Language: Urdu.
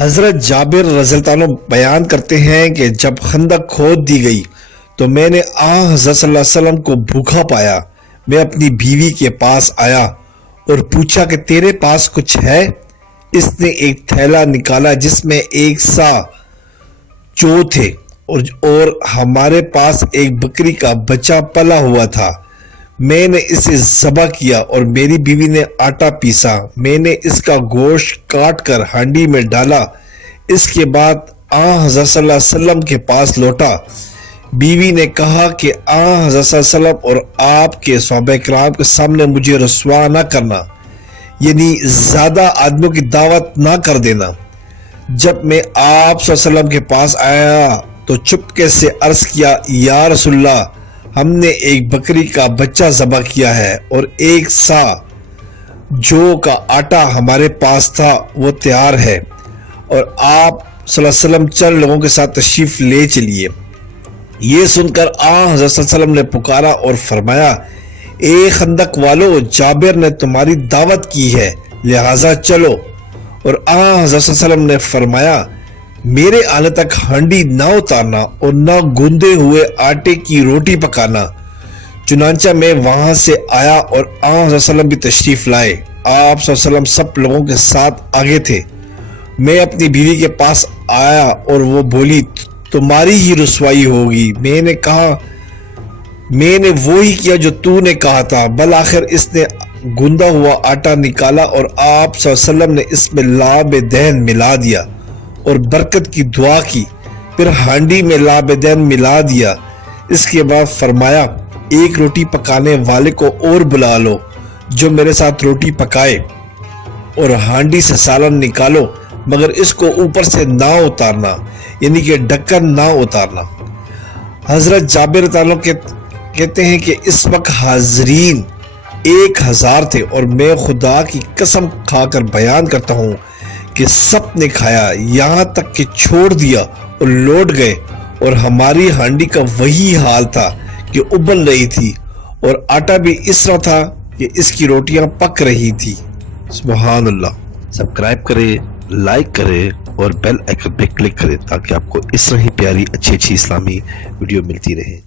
حضرت جابر رضی اللہ عنہ بیان کرتے ہیں کہ جب خندق کھود دی گئی تو میں نے حضرت صلی اللہ علیہ وسلم کو بھوکا پایا۔ میں اپنی بیوی کے پاس آیا اور پوچھا کہ تیرے پاس کچھ ہے؟ اس نے ایک تھیلا نکالا جس میں 1 سا جو تھے اور ہمارے پاس ایک بکری کا بچہ پلا ہوا تھا۔ میں نے اسے ذبح کیا اور میری بیوی نے آٹا پیسا۔ میں نے اس کا گوشت کاٹ کر ہانڈی میں ڈالا۔ اس کے بعد حضرت صلی اللہ علیہ وسلم کے پاس لوٹا۔ بیوی نے کہا کہ حضرت صلی اللہ علیہ وسلم اور آپ کے صحابہ کرام کے سامنے مجھے رسوا نہ کرنا، یعنی زیادہ آدمیوں کی دعوت نہ کر دینا۔ جب میں آپ صلی اللہ علیہ وسلم کے پاس آیا تو چپکے سے عرض کیا، یا رسول اللہ، ہم نے ایک بکری کا بچہ ذبح کیا ہے اور 1 سا جو کا آٹا ہمارے پاس تھا وہ تیار ہے، اور آپ صلی اللہ علیہ وسلم چند لوگوں کے ساتھ تشریف لے چلیے۔ یہ سن کر حضرت صلی اللہ علیہ وسلم نے پکارا اور فرمایا، اے خندق والو، جابر نے تمہاری دعوت کی ہے، لہذا چلو۔ اور حضرت صلی اللہ علیہ وسلم نے فرمایا، میرے آنے تک ہانڈی نہ اتارنا اور نہ گوندے ہوئے آٹے کی روٹی پکانا۔ چنانچہ میں وہاں سے آیا اور حضرت صلی اللہ علیہ وسلم بھی تشریف لائے۔ آپ صلی اللہ علیہ وسلم سب لوگوں کے ساتھ آگے تھے۔ میں اپنی بیوی کے پاس آیا اور وہ بولی، تمہاری ہی رسوائی ہوگی۔ میں نے کہا، میں نے وہی کیا جو تو نے کہا تھا۔ بالآخر اس نے گوندا ہوا آٹا نکالا اور آپ صلی اللہ علیہ وسلم نے اس میں لعاب دہن ملا دیا اور برکت کی دعا کی، پھر ہانڈی میں لعاب دہن ملا دیا۔ اس کے بعد فرمایا، ایک روٹی پکانے والے کو اور بلا لو جو میرے ساتھ روٹی پکائے، اور ہانڈی سے سالن نکالو، مگر اس کو اوپر سے نہ اتارنا، یعنی کہ ڈھکن نہ اتارنا۔ حضرت جابر رضی اللہ عنہ کہتے ہیں کہ اس وقت حاضرین 1000 تھے، اور میں خدا کی قسم کھا کر بیان کرتا ہوں کہ سب نے کھایا، یہاں تک کہ چھوڑ دیا اور لوٹ گئے، اور ہماری ہانڈی کا وہی حال تھا کہ ابل رہی تھی، اور آٹا بھی اس طرح تھا کہ اس کی روٹیاں پک رہی تھی۔ سبحان اللہ۔ سبسکرائب کرے، لائک کرے اور بیل آئیکن پہ کلک کرے تاکہ آپ کو اس طرح ہی پیاری اچھی اسلامی ویڈیو ملتی رہے۔